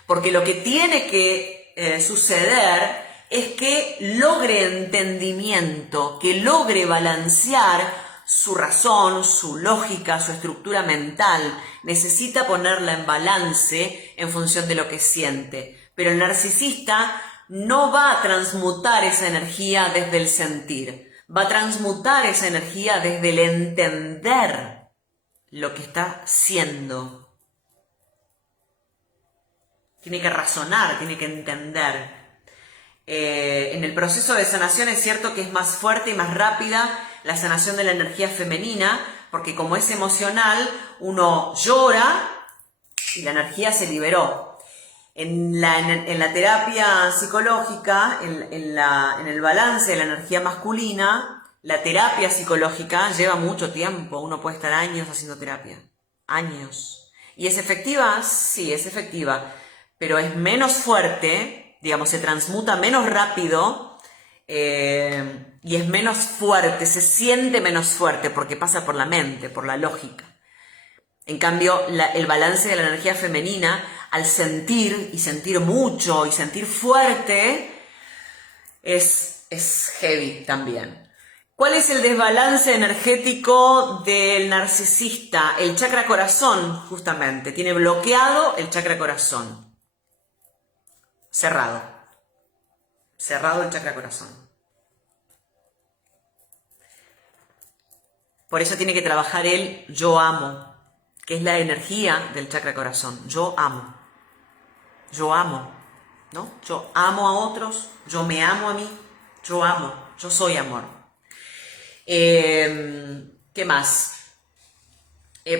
Porque lo que tiene que suceder es que logre entendimiento, que logre balancear su razón, su lógica, su estructura mental. Necesita ponerla en balance en función de lo que siente. Pero el narcisista no va a transmutar esa energía desde el sentir. Va a transmutar esa energía desde el entender lo que está siendo. Tiene que razonar, tiene que entender. En el proceso de sanación es cierto que es más fuerte y más rápida la sanación de la energía femenina, porque como es emocional, uno llora y la energía se liberó. En la terapia psicológica, en el balance de la energía masculina, la terapia psicológica lleva mucho tiempo. Uno puede estar años haciendo terapia. Años. ¿Y es efectiva? Sí, es efectiva. Pero es menos fuerte, digamos, se transmuta menos rápido y es menos fuerte, se siente menos fuerte porque pasa por la mente, por la lógica. En cambio, el balance de la energía femenina, al sentir, y sentir mucho, y sentir fuerte, es heavy también. ¿Cuál es el desbalance energético del narcisista? El chakra corazón, justamente. Tiene bloqueado el chakra corazón. Cerrado. Cerrado el chakra corazón. Por eso tiene que trabajar el yo amo, que es la energía del chakra corazón. Yo amo. Yo amo, ¿no? Yo amo a otros, yo me amo a mí, yo amo, yo soy amor. ¿Qué más?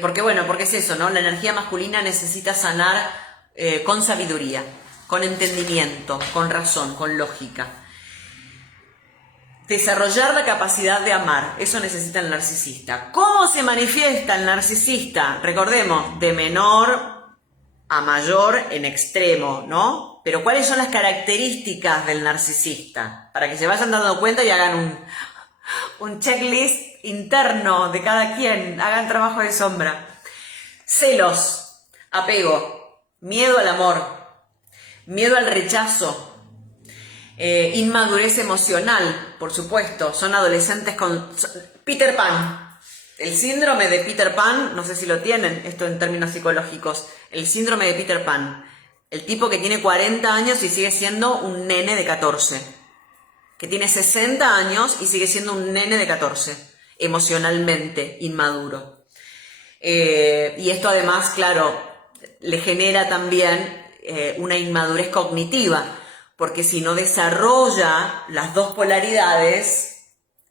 Porque es eso, ¿no? La energía masculina necesita sanar con sabiduría, con entendimiento, con razón, con lógica. Desarrollar la capacidad de amar, eso necesita el narcisista. ¿Cómo se manifiesta el narcisista? Recordemos, de menor a mayor en extremo, ¿no? Pero ¿cuáles son las características del narcisista? Para que se vayan dando cuenta y hagan un checklist interno de cada quien, hagan trabajo de sombra. Celos, apego, miedo al amor, miedo al rechazo, inmadurez emocional, por supuesto, son adolescentes con Peter Pan. El síndrome de Peter Pan, no sé si lo tienen, esto en términos psicológicos, el síndrome de Peter Pan. El tipo que tiene 40 años y sigue siendo un nene de 14. Que tiene 60 años y sigue siendo un nene de 14. Emocionalmente inmaduro. Y esto además, claro, le genera también una inmadurez cognitiva. Porque si no desarrolla las dos polaridades,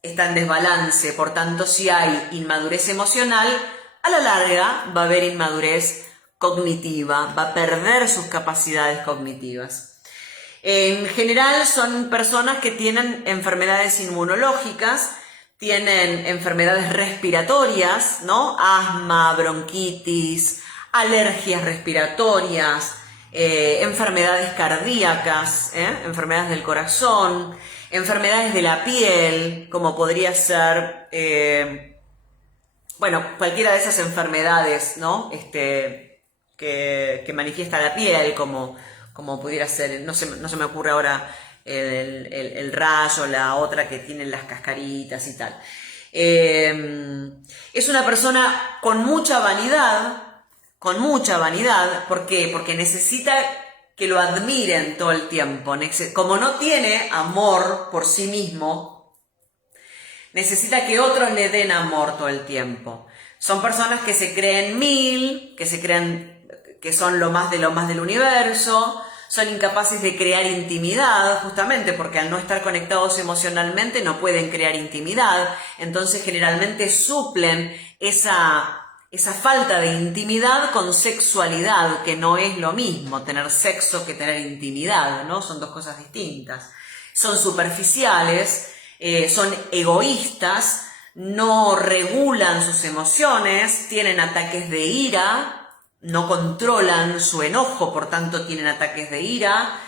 está en desbalance. Por tanto, si hay inmadurez emocional, a la larga va a haber inmadurez cognitiva, va a perder sus capacidades cognitivas. En general son personas que tienen enfermedades inmunológicas, tienen enfermedades respiratorias, ¿no? Asma, bronquitis, alergias respiratorias, enfermedades cardíacas, enfermedades del corazón, enfermedades de la piel, como podría ser, cualquiera de esas enfermedades, ¿no? Que manifiesta la piel, como pudiera ser, no se me ocurre ahora el rayo, la otra que tiene las cascaritas y tal. Es una persona con mucha vanidad, ¿por qué? Porque necesita que lo admiren todo el tiempo. Como no tiene amor por sí mismo, necesita que otros le den amor todo el tiempo. Son personas que se creen que se creen que son lo más del universo, son incapaces de crear intimidad, justamente porque al no estar conectados emocionalmente no pueden crear intimidad, entonces generalmente suplen esa falta de intimidad con sexualidad, que no es lo mismo tener sexo que tener intimidad, ¿no? Son dos cosas distintas. Son superficiales, son egoístas, no regulan sus emociones, tienen ataques de ira, no controlan su enojo, por tanto tienen ataques de ira,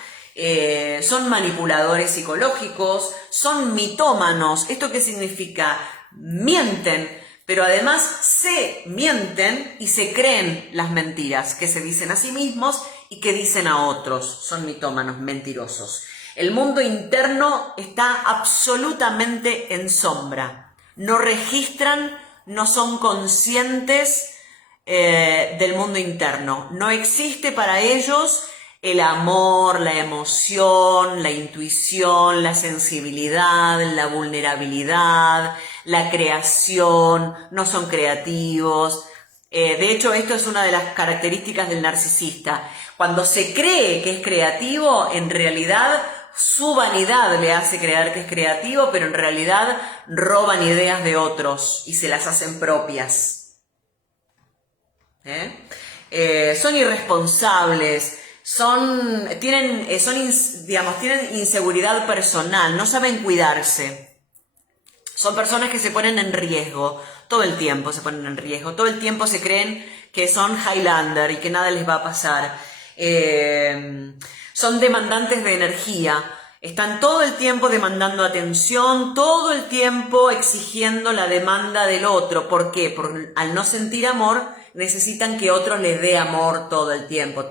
son manipuladores psicológicos, son mitómanos. ¿Esto qué significa? Mienten, pero además se mienten y se creen las mentiras que se dicen a sí mismos y que dicen a otros. Son mitómanos, mentirosos. El mundo interno está absolutamente en sombra. No registran, no son conscientes del mundo interno. No existe para ellos el amor, la emoción, la intuición, la sensibilidad, la vulnerabilidad, la creación. No son creativos. De hecho, esto es una de las características del narcisista. Cuando se cree que es creativo, en realidad su vanidad le hace creer que es creativo, pero en realidad roban ideas de otros y se las hacen propias. Son irresponsables, tienen inseguridad personal, no saben cuidarse. Son personas que se ponen en riesgo, todo el tiempo se ponen en riesgo, todo el tiempo se creen que son Highlander y que nada les va a pasar. Son demandantes de energía, están todo el tiempo demandando atención, todo el tiempo exigiendo la demanda del otro. ¿Por qué? Porque al no sentir amor, necesitan que otro les dé amor todo el tiempo.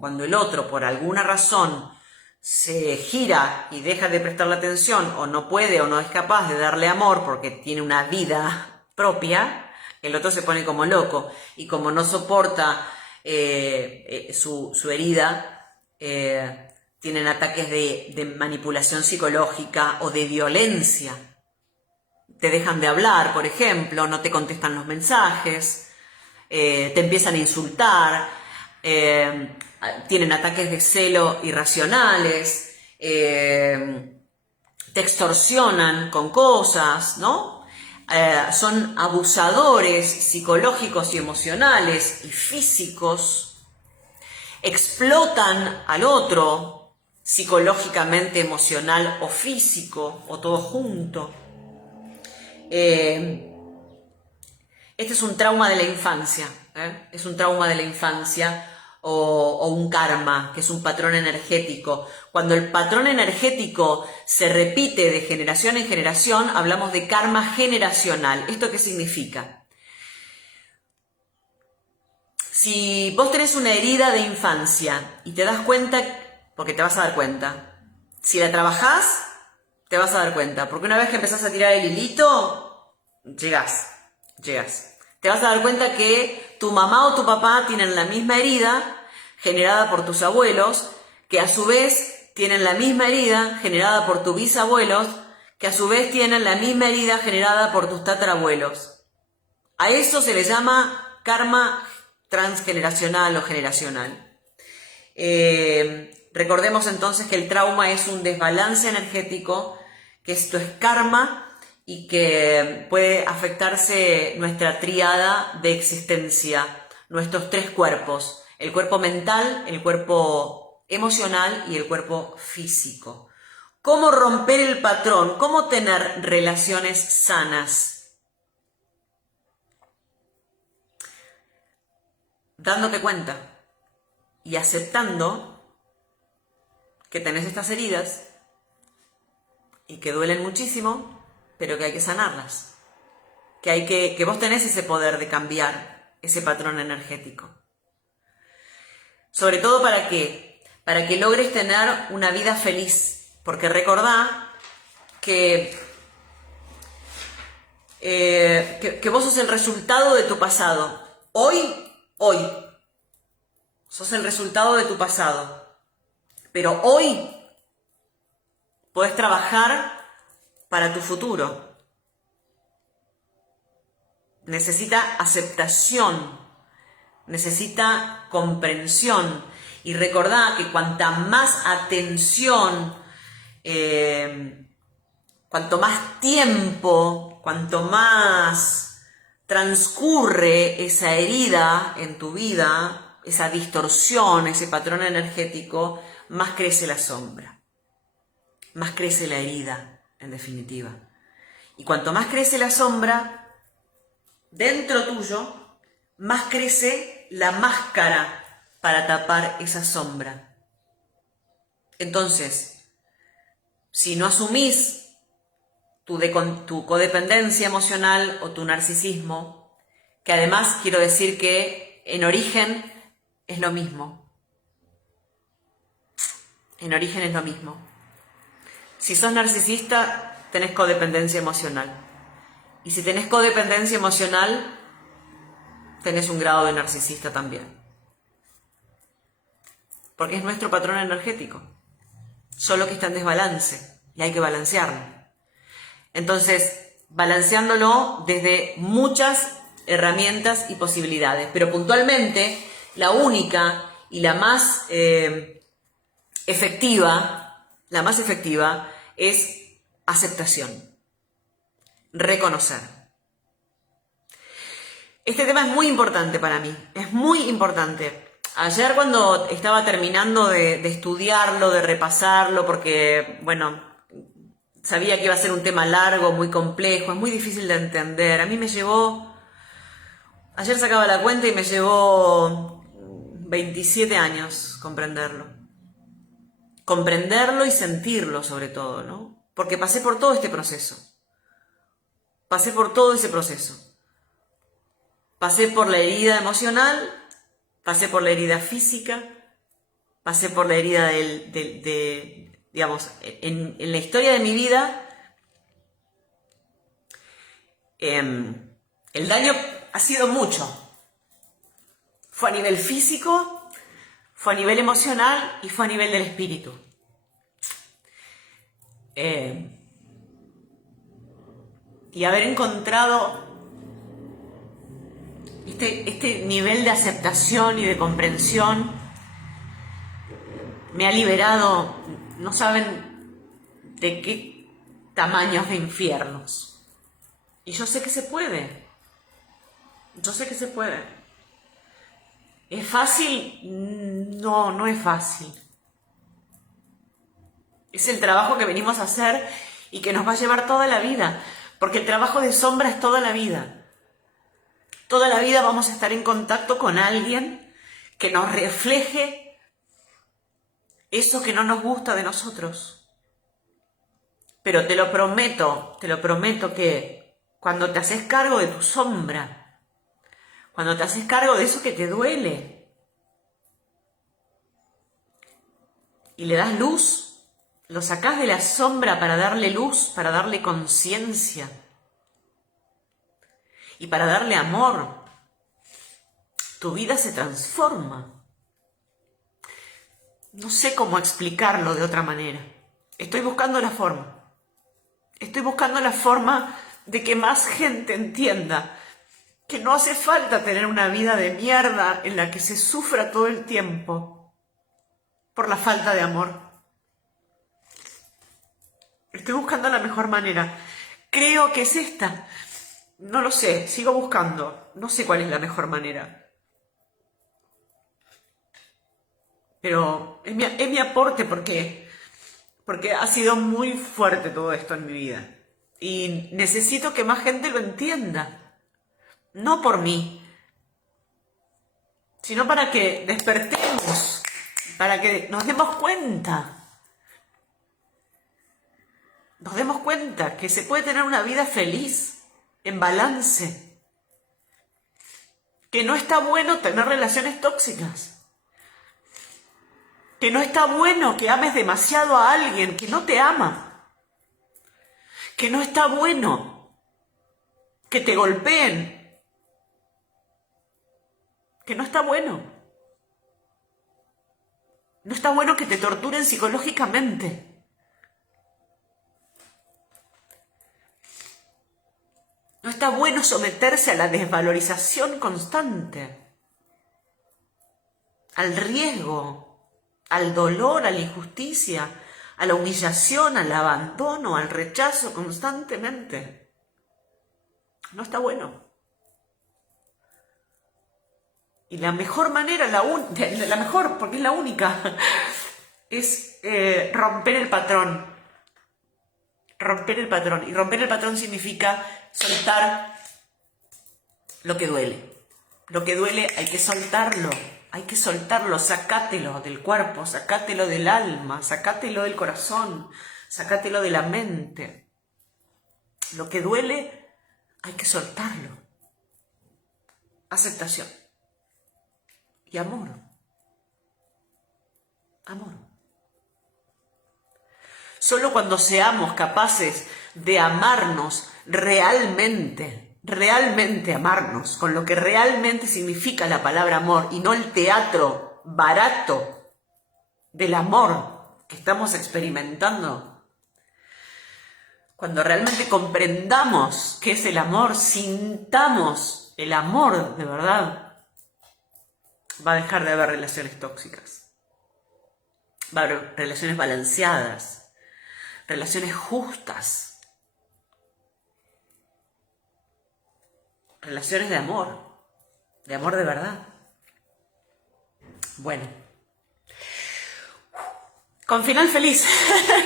Cuando el otro, por alguna razón, se gira y deja de prestarle atención, o no puede o no es capaz de darle amor porque tiene una vida propia, el otro se pone como loco. Y como no soporta su herida, tienen ataques de manipulación psicológica o de violencia. Te dejan de hablar, por ejemplo, no te contestan los mensajes, te empiezan a insultar, tienen ataques de celo irracionales, te extorsionan con cosas, ¿no? Son abusadores psicológicos y emocionales y físicos, explotan al otro psicológicamente, emocional o físico, o todo junto. Este es un trauma de la infancia, es un trauma de la infancia o un karma, que es un patrón energético. Cuando el patrón energético se repite de generación en generación, hablamos de karma generacional. ¿Esto qué significa? Si vos tenés una herida de infancia y te das cuenta, porque te vas a dar cuenta, si la trabajás, te vas a dar cuenta, porque una vez que empezás a tirar el hilito, llegas. Te vas a dar cuenta que tu mamá o tu papá tienen la misma herida generada por tus abuelos, que a su vez tienen la misma herida generada por tus bisabuelos, que a su vez tienen la misma herida generada por tus tatarabuelos. A eso se le llama karma transgeneracional o generacional. Recordemos entonces que el trauma es un desbalance energético, que esto es karma y que puede afectarse nuestra tríada de existencia, nuestros tres cuerpos, el cuerpo mental, el cuerpo emocional y el cuerpo físico. ¿Cómo romper el patrón? ¿Cómo tener relaciones sanas? Dándote cuenta y aceptando que tenés estas heridas y que duelen muchísimo, pero que hay que sanarlas, que vos tenés ese poder de cambiar ese patrón energético. Sobre todo, ¿para qué? para que logres tener una vida feliz. Porque recordá que vos sos el resultado de tu pasado. Hoy, sos el resultado de tu pasado. Pero hoy podés trabajar para tu futuro. Necesita aceptación, necesita comprensión. Y recordá que cuanta más atención, cuanto más tiempo, cuanto más transcurre esa herida en tu vida, esa distorsión, ese patrón energético, más crece la sombra, más crece la herida, en definitiva. Y cuanto más crece la sombra dentro tuyo, más crece la máscara para tapar esa sombra. Entonces, si no asumís tu codependencia emocional o tu narcisismo, que además quiero decir que en origen es lo mismo. En origen es lo mismo. Si sos narcisista, tenés codependencia emocional. Y si tenés codependencia emocional, tenés un grado de narcisista también. Porque es nuestro patrón energético. Solo que está en desbalance y hay que balancearlo. Entonces, balanceándolo desde muchas herramientas y posibilidades. Pero puntualmente, la única y la más efectiva es aceptación. Reconocer. Este tema es muy importante para mí, es muy importante. Ayer cuando estaba terminando de estudiarlo, de repasarlo, porque, bueno, sabía que iba a ser un tema largo, muy complejo, es muy difícil de entender. A mí me llevó, ayer sacaba la cuenta y me llevó 27 años comprenderlo. Comprenderlo y sentirlo sobre todo, ¿no? Porque pasé por todo este proceso. Pasé por todo ese proceso. Pasé por la herida emocional, pasé por la herida física, pasé por la herida digamos, en la historia de mi vida, el daño ha sido mucho. Fue a nivel físico, fue a nivel emocional y fue a nivel del espíritu. Y haber encontrado este nivel de aceptación y de comprensión me ha liberado, no saben de qué tamaños de infiernos. Y yo sé que se puede. Yo sé que se puede. ¿Es fácil? No, no es fácil. Es el trabajo que venimos a hacer y que nos va a llevar toda la vida. Porque el trabajo de sombra es toda la vida. Toda la vida vamos a estar en contacto con alguien que nos refleje eso que no nos gusta de nosotros. Pero te lo prometo que cuando te haces cargo de tu sombra, cuando te haces cargo de eso que te duele y le das luz, lo sacás de la sombra para darle luz, para darle conciencia y para darle amor, tu vida se transforma. No sé cómo explicarlo de otra manera. Estoy buscando la forma. Estoy buscando la forma de que más gente entienda que no hace falta tener una vida de mierda en la que se sufra todo el tiempo por la falta de amor. Estoy buscando la mejor manera. Creo que es esta. No lo sé, sigo buscando. No sé cuál es la mejor manera. Pero es mi aporte porque ha sido muy fuerte todo esto en mi vida. Y necesito que más gente lo entienda. No por mí, sino para que despertemos, para que nos demos cuenta. Nos demos cuenta que se puede tener una vida feliz, en balance. Que no está bueno tener relaciones tóxicas. que no está bueno que ames demasiado a alguien que no te ama, que no está bueno que te golpeen, que no está bueno. No está bueno que te torturen psicológicamente. No está bueno someterse a la desvalorización constante, al riesgo, al dolor, a la injusticia, a la humillación, al abandono, al rechazo constantemente. No está bueno. Y la mejor manera, la mejor, porque es la única, es romper el patrón. Romper el patrón. Y romper el patrón significa soltar lo que duele. Lo que duele hay que soltarlo. Hay que soltarlo, sacátelo del cuerpo, sacátelo del alma, sacátelo del corazón, sacátelo de la mente. Lo que duele hay que soltarlo. Aceptación. Y amor. Amor. Solo cuando seamos capaces de amarnos realmente, amarnos, con lo que realmente significa la palabra amor y no el teatro barato del amor que estamos experimentando. Cuando realmente comprendamos qué es el amor, sintamos el amor de verdad, va a dejar de haber relaciones tóxicas. Va a haber relaciones balanceadas, relaciones justas, relaciones de amor de verdad. Bueno, con final feliz.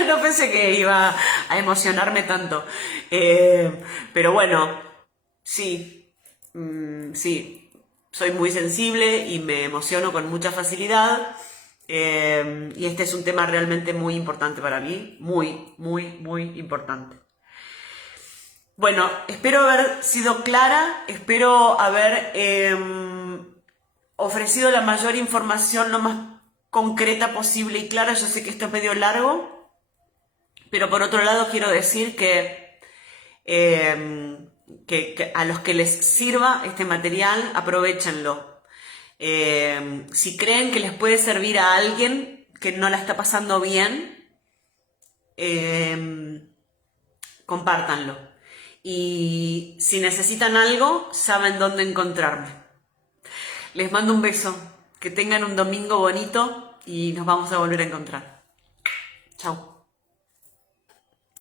No pensé que iba a emocionarme tanto, pero bueno, sí, sí. Soy muy sensible y me emociono con mucha facilidad, y este es un tema realmente muy importante para mí, muy, muy, muy importante. Bueno, espero haber sido clara, espero haber ofrecido la mayor información lo más concreta posible y clara. Yo sé que esto es medio largo, pero por otro lado quiero decir que a los que les sirva este material, aprovéchenlo. Si creen que les puede servir a alguien que no la está pasando bien, compártanlo. Y si necesitan algo, saben dónde encontrarme. Les mando un beso, que tengan un domingo bonito y nos vamos a volver a encontrar. Chau.